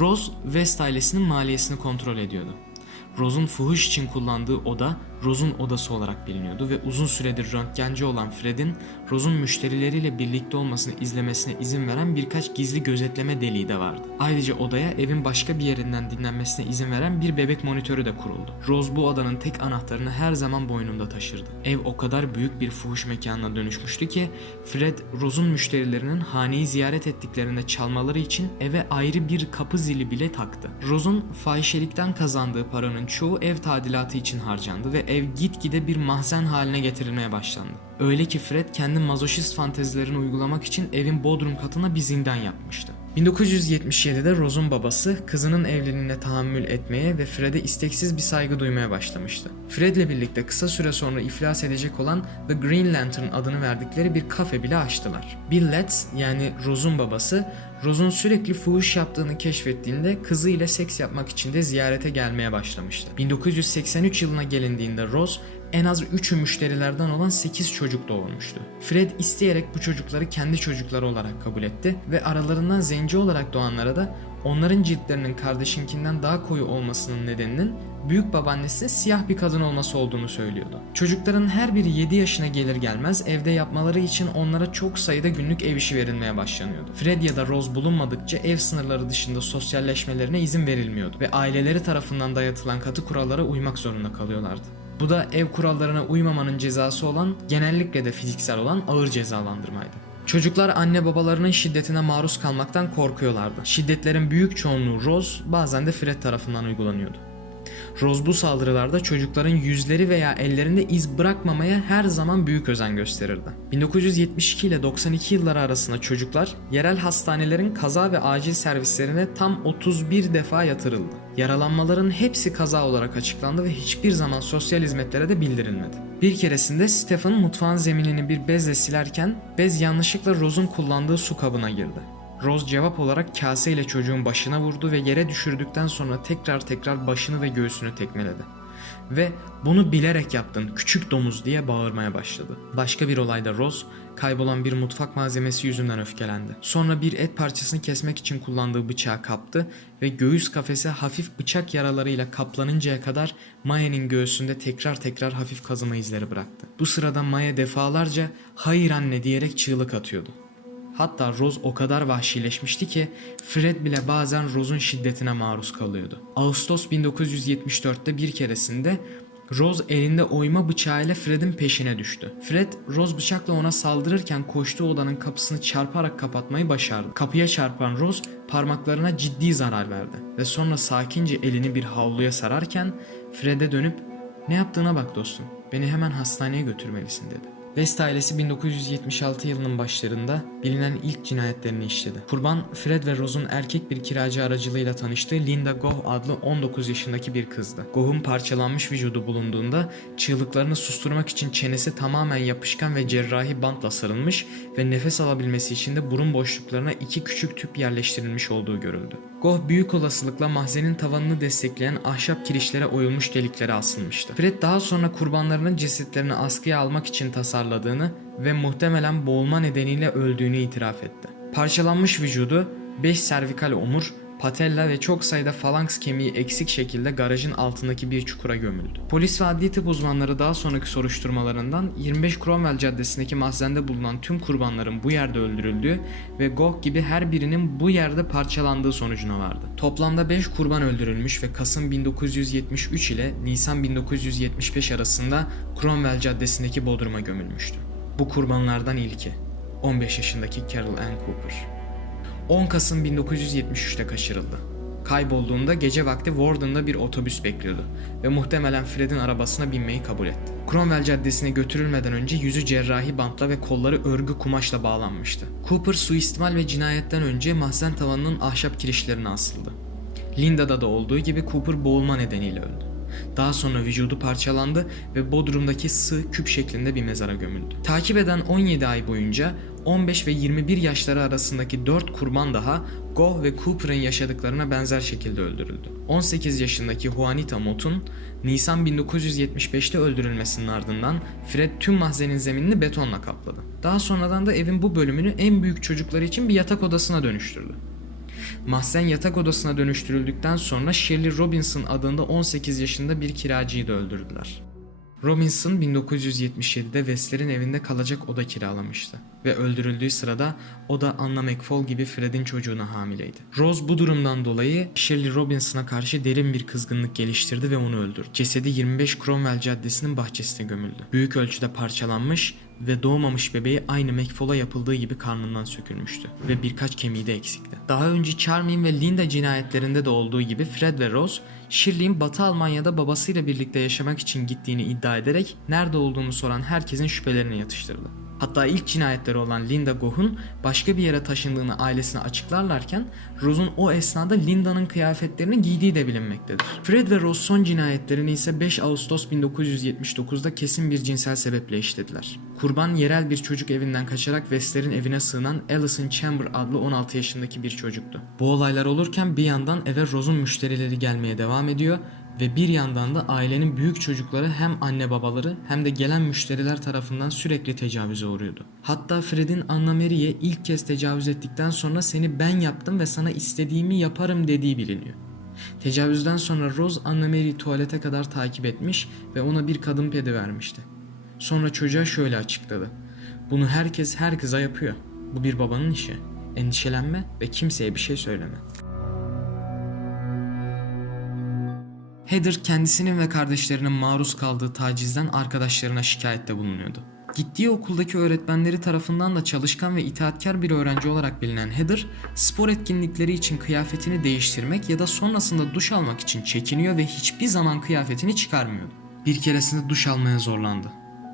Rose, West ailesinin maliyesini kontrol ediyordu. Rose'un fuhuş için kullandığı oda Rose'un odası olarak biliniyordu ve uzun süredir röntgenci olan Fred'in Rose'un müşterileriyle birlikte olmasını izlemesine izin veren birkaç gizli gözetleme deliği de vardı. Ayrıca odaya evin başka bir yerinden dinlenmesine izin veren bir bebek monitörü de kuruldu. Rose bu odanın tek anahtarını her zaman boynunda taşırdı. Ev o kadar büyük bir fuhuş mekanına dönüşmüştü ki Fred, Rose'un müşterilerinin haneyi ziyaret ettiklerinde çalmaları için eve ayrı bir kapı zili bile taktı. Rose'un fahişelikten kazandığı paranın çoğu ev tadilatı için harcandı ve ev gitgide bir mahzen haline getirilmeye başlandı. Öyle ki Fred kendi mazoşist fantezilerini uygulamak için evin bodrum katına bir zindan yapmıştı. 1977'de Rose'un babası kızının evliliğine tahammül etmeye ve Fred'e isteksiz bir saygı duymaya başlamıştı. Fred'le birlikte kısa süre sonra iflas edecek olan The Green Lantern adını verdikleri bir kafe bile açtılar. Bill Letts yani Rose'un babası Rose'un sürekli fuhuş yaptığını keşfettiğinde kızı ile seks yapmak için de ziyarete gelmeye başlamıştı. 1983 yılına gelindiğinde Rose en az 3'ü müşterilerden olan 8 çocuk doğurmuştu. Fred isteyerek bu çocukları kendi çocukları olarak kabul etti ve aralarından zenci olarak doğanlara da onların ciltlerinin kardeşinkinden daha koyu olmasının nedeninin büyük babaannesi siyah bir kadın olması olduğunu söylüyordu. Çocukların her biri 7 yaşına gelir gelmez evde yapmaları için onlara çok sayıda günlük ev işi verilmeye başlanıyordu. Fred ya da Rose bulunmadıkça ev sınırları dışında sosyalleşmelerine izin verilmiyordu ve aileleri tarafından dayatılan katı kurallara uymak zorunda kalıyorlardı. Bu da ev kurallarına uymamanın cezası olan, genellikle de fiziksel olan ağır cezalandırmaydı. Çocuklar anne babalarının şiddetine maruz kalmaktan korkuyorlardı. Şiddetlerin büyük çoğunluğu Rose, bazen de Fred tarafından uygulanıyordu. Rose bu saldırılarda çocukların yüzleri veya ellerinde iz bırakmamaya her zaman büyük özen gösterirdi. 1972 ile 92 yılları arasında çocuklar yerel hastanelerin kaza ve acil servislerine tam 31 defa yatırıldı. Yaralanmaların hepsi kaza olarak açıklandı ve hiçbir zaman sosyal hizmetlere de bildirilmedi. Bir keresinde Stephen mutfağın zeminini bir bezle silerken bez yanlışlıkla Rose'un kullandığı su kabına girdi. Rose cevap olarak kaseyle çocuğun başına vurdu ve yere düşürdükten sonra tekrar tekrar başını ve göğsünü tekmeledi. Ve bunu bilerek yaptın küçük domuz diye bağırmaya başladı. Başka bir olayda Rose kaybolan bir mutfak malzemesi yüzünden öfkelendi. Sonra bir et parçasını kesmek için kullandığı bıçağı kaptı ve göğüs kafese hafif bıçak yaralarıyla kaplanıncaya kadar Maya'nın göğsünde tekrar tekrar hafif kazıma izleri bıraktı. Bu sırada Maya defalarca hayır anne diyerek çığlık atıyordu. Hatta Rose o kadar vahşileşmişti ki Fred bile bazen Rose'un şiddetine maruz kalıyordu. Ağustos 1974'te bir keresinde Rose elinde oyma bıçağıyla Fred'in peşine düştü. Fred, Rose bıçakla ona saldırırken koştuğu odanın kapısını çarparak kapatmayı başardı. Kapıya çarpan Rose parmaklarına ciddi zarar verdi ve sonra sakince elini bir havluya sararken Fred'e dönüp "Ne yaptığına bak dostum. Beni hemen hastaneye götürmelisin." dedi. West ailesi 1976 yılının başlarında bilinen ilk cinayetlerini işledi. Kurban Fred ve Rose'un erkek bir kiracı aracılığıyla tanıştığı Linda Goh adlı 19 yaşındaki bir kızdı. Goh'un parçalanmış vücudu bulunduğunda çığlıklarını susturmak için çenesi tamamen yapışkan ve cerrahi bantla sarılmış ve nefes alabilmesi için de burun boşluklarına iki küçük tüp yerleştirilmiş olduğu görüldü. Goh büyük olasılıkla mahzenin tavanını destekleyen ahşap kirişlere oyulmuş deliklere asılmıştı. Fred daha sonra kurbanlarının cesetlerini askıya almak için tasarladığını ve muhtemelen boğulma nedeniyle öldüğünü itiraf etti. Parçalanmış vücudu 5 servikal omur, patella ve çok sayıda falanks kemiği eksik şekilde garajın altındaki bir çukura gömüldü. Polis ve adli tıp uzmanları daha sonraki soruşturmalarından 25 Cromwell Caddesi'ndeki mahzende bulunan tüm kurbanların bu yerde öldürüldüğü ve Gogh gibi her birinin bu yerde parçalandığı sonucuna vardı. Toplamda 5 kurban öldürülmüş ve Kasım 1973 ile Nisan 1975 arasında Cromwell Caddesi'ndeki bodruma gömülmüştü. Bu kurbanlardan ilki 15 yaşındaki Carol Ann Cooper. 10 Kasım 1973'te kaçırıldı. Kaybolduğunda gece vakti Warden'da bir otobüs bekliyordu ve muhtemelen Fred'in arabasına binmeyi kabul etti. Cromwell Caddesi'ne götürülmeden önce yüzü cerrahi bantla ve kolları örgü kumaşla bağlanmıştı. Cooper suistimal ve cinayetten önce mahzen tavanının ahşap kirişlerine asıldı. Linda'da da olduğu gibi Cooper boğulma nedeniyle öldü. Daha sonra vücudu parçalandı ve Bodrum'daki sığ küp şeklinde bir mezara gömüldü. Takip eden 17 ay boyunca 15 ve 21 yaşları arasındaki 4 kurban daha Goh ve Cooper'ın yaşadıklarına benzer şekilde öldürüldü. 18 yaşındaki Juanita Mott'un Nisan 1975'te öldürülmesinin ardından Fred tüm mahzenin zeminini betonla kapladı. Daha sonradan da evin bu bölümünü en büyük çocukları için bir yatak odasına dönüştürdü. Mahzen yatak odasına dönüştürüldükten sonra Shirley Robinson adında 18 yaşında bir kiracıyı da öldürdüler. Robinson 1977'de Westler'in evinde kalacak oda kiralamıştı ve öldürüldüğü sırada o da Anna McFall gibi Fred'in çocuğuna hamileydi. Rose bu durumdan dolayı Shirley Robinson'a karşı derin bir kızgınlık geliştirdi ve onu öldürdü. Cesedi 25 Cromwell Caddesi'nin bahçesine gömüldü. Büyük ölçüde parçalanmış ve doğmamış bebeği aynı McFall'a yapıldığı gibi karnından sökülmüştü ve birkaç kemiği de eksikti. Daha önce Charmin ve Linda cinayetlerinde de olduğu gibi Fred ve Rose, Shirley'in Batı Almanya'da babasıyla birlikte yaşamak için gittiğini iddia ederek nerede olduğunu soran herkesin şüphelerini yatıştırdı. Hatta ilk cinayetleri olan Linda Goh'un başka bir yere taşındığını ailesine açıklarlarken Rose'un o esnada Linda'nın kıyafetlerini giydiği de bilinmektedir. Fred ve Rose son cinayetlerini ise 5 Ağustos 1979'da kesin bir cinsel sebeple işlediler. Kurban yerel bir çocuk evinden kaçarak Westler'in evine sığınan Alison Chamber adlı 16 yaşındaki bir çocuktu. Bu olaylar olurken bir yandan eve Rose'un müşterileri gelmeye devam ediyor ve bir yandan da ailenin büyük çocukları hem anne babaları hem de gelen müşteriler tarafından sürekli tecavüze uğruyordu. Hatta Fred'in Anna Mary'e ilk kez tecavüz ettikten sonra seni ben yaptım ve sana istediğimi yaparım dediği biliniyor. Tecavüzden sonra Rose Anna Mary'i tuvalete kadar takip etmiş ve ona bir kadın pedi vermişti. Sonra çocuğa şöyle açıkladı. Bunu herkes her kıza yapıyor. Bu bir babanın işi. Endişelenme ve kimseye bir şey söyleme. Heather kendisinin ve kardeşlerinin maruz kaldığı tacizden arkadaşlarına şikayette bulunuyordu. Gittiği okuldaki öğretmenleri tarafından da çalışkan ve itaatkar bir öğrenci olarak bilinen Heather, spor etkinlikleri için kıyafetini değiştirmek ya da sonrasında duş almak için çekiniyor ve hiçbir zaman kıyafetini çıkarmıyordu. Bir keresinde duş almaya zorlandı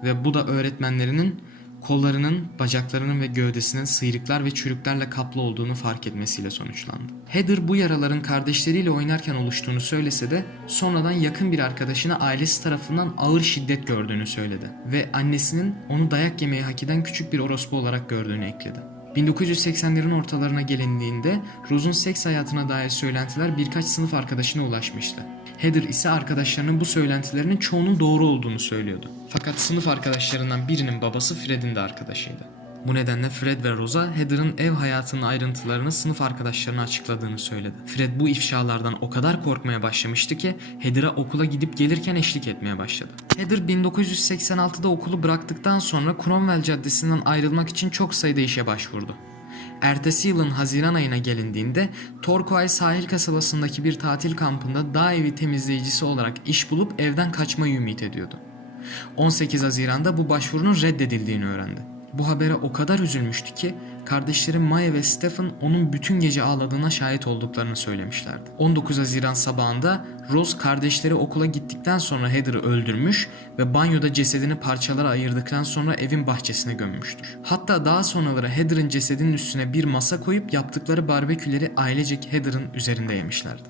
ve bu da öğretmenlerinin kollarının, bacaklarının ve gövdesinin sıyrıklar ve çürüklerle kaplı olduğunu fark etmesiyle sonuçlandı. Heather bu yaraların kardeşleriyle oynarken oluştuğunu söylese de sonradan yakın bir arkadaşına ailesi tarafından ağır şiddet gördüğünü söyledi ve annesinin onu dayak yemeyi hak eden küçük bir orospu olarak gördüğünü ekledi. 1980'lerin ortalarına gelindiğinde Rose'un seks hayatına dair söylentiler birkaç sınıf arkadaşına ulaşmıştı. Heather ise arkadaşlarının bu söylentilerinin çoğunun doğru olduğunu söylüyordu. Fakat sınıf arkadaşlarından birinin babası Fred'in de arkadaşıydı. Bu nedenle Fred ve Rosa Heather'ın ev hayatının ayrıntılarını sınıf arkadaşlarına açıkladığını söyledi. Fred bu ifşalardan o kadar korkmaya başlamıştı ki Heather'a okula gidip gelirken eşlik etmeye başladı. Heather 1986'da okulu bıraktıktan sonra Cromwell Caddesi'nden ayrılmak için çok sayıda işe başvurdu. Ertesi yılın Haziran ayına gelindiğinde Torquay sahil kasabasındaki bir tatil kampında dağ evi temizleyicisi olarak iş bulup evden kaçmayı ümit ediyordu. 18 Haziran'da bu başvurunun reddedildiğini öğrendi. Bu habere o kadar üzülmüştü ki kardeşleri Maya ve Stephen onun bütün gece ağladığına şahit olduklarını söylemişlerdi. 19 Haziran sabahında Rose kardeşleri okula gittikten sonra Heather'ı öldürmüş ve banyoda cesedini parçalara ayırdıktan sonra evin bahçesine gömmüştür. Hatta daha sonraları Heather'ın cesedinin üstüne bir masa koyup yaptıkları barbeküleri ailecek Heather'ın üzerinde yemişlerdi.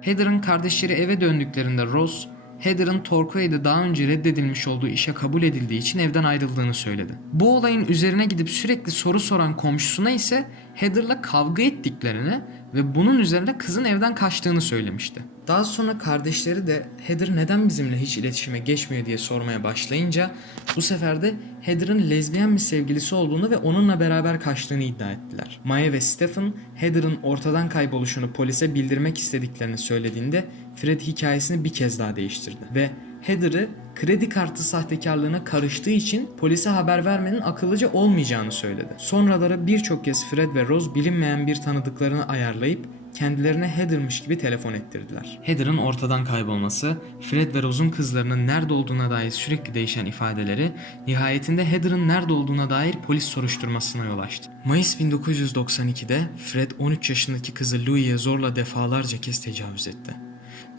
Heather'ın kardeşleri eve döndüklerinde Rose, Heather'ın Torquay'da daha önce reddedilmiş olduğu işe kabul edildiği için evden ayrıldığını söyledi. Bu olayın üzerine gidip sürekli soru soran komşusuna ise Heather'la kavga ettiklerini ve bunun üzerine kızın evden kaçtığını söylemişti. Daha sonra kardeşleri de Heather neden bizimle hiç iletişime geçmiyor diye sormaya başlayınca bu sefer de Heather'ın lezbiyen bir sevgilisi olduğunu ve onunla beraber kaçtığını iddia ettiler. Maya ve Stephen Heather'ın ortadan kayboluşunu polise bildirmek istediklerini söylediğinde Fred hikayesini bir kez daha değiştirdi ve Heather'ı kredi kartı sahtekarlığına karıştığı için polise haber vermenin akıllıca olmayacağını söyledi. Sonraları birçok kez Fred ve Rose bilinmeyen bir tanıdıklarını ayarlayıp kendilerine Heather'mış gibi telefon ettirdiler. Heather'ın ortadan kaybolması, Fred ve Rose'un kızlarının nerede olduğuna dair sürekli değişen ifadeleri, nihayetinde Heather'ın nerede olduğuna dair polis soruşturmasına yol açtı. Mayıs 1992'de Fred 13 yaşındaki kızı Louis'e zorla defalarca kez tecavüz etti.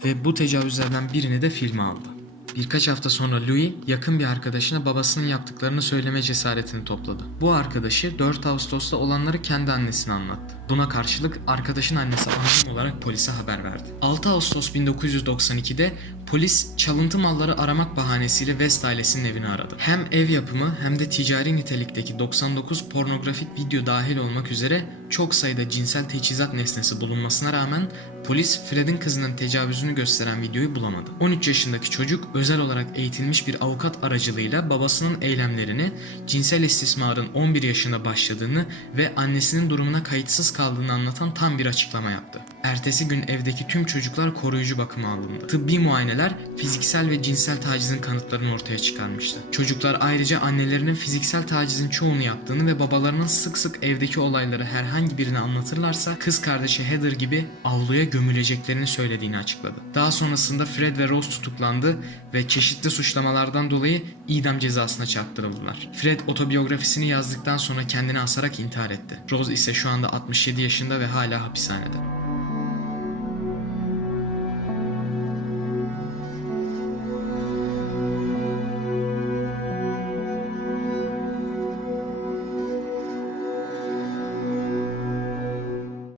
Ve bu tecavüzlerden birini de filme aldı. Birkaç hafta sonra Louis yakın bir arkadaşına babasının yaptıklarını söyleme cesaretini topladı. Bu arkadaşı 4 Ağustos'ta olanları kendi annesine anlattı. Buna karşılık arkadaşın annesi anonim olarak polise haber verdi. 6 Ağustos 1992'de polis çalıntı malları aramak bahanesiyle West ailesinin evini aradı. Hem ev yapımı hem de ticari nitelikteki 99 pornografik video dahil olmak üzere çok sayıda cinsel teçhizat nesnesi bulunmasına rağmen polis Fred'in kızının tecavüzünü gösteren videoyu bulamadı. 13 yaşındaki çocuk özel olarak eğitilmiş bir avukat aracılığıyla babasının eylemlerini cinsel istismarın 11 yaşında başladığını ve annesinin durumuna kayıtsız kaldığını anlatan tam bir açıklama yaptı. Ertesi gün evdeki tüm çocuklar koruyucu bakıma alındı. Tıbbi muayeneler fiziksel ve cinsel tacizin kanıtlarını ortaya çıkarmıştı. Çocuklar ayrıca annelerinin fiziksel tacizin çoğunu yaptığını ve babalarının sık sık evdeki olayları herhangi birine anlatırlarsa kız kardeşi Heather gibi avluya gömüleceklerini söylediğini açıkladı. Daha sonrasında Fred ve Rose tutuklandı ve çeşitli suçlamalardan dolayı idam cezasına çarptırıldılar. Fred otobiyografisini yazdıktan sonra kendini asarak intihar etti. Rose ise şu anda 67 yaşında ve hala hapishanede.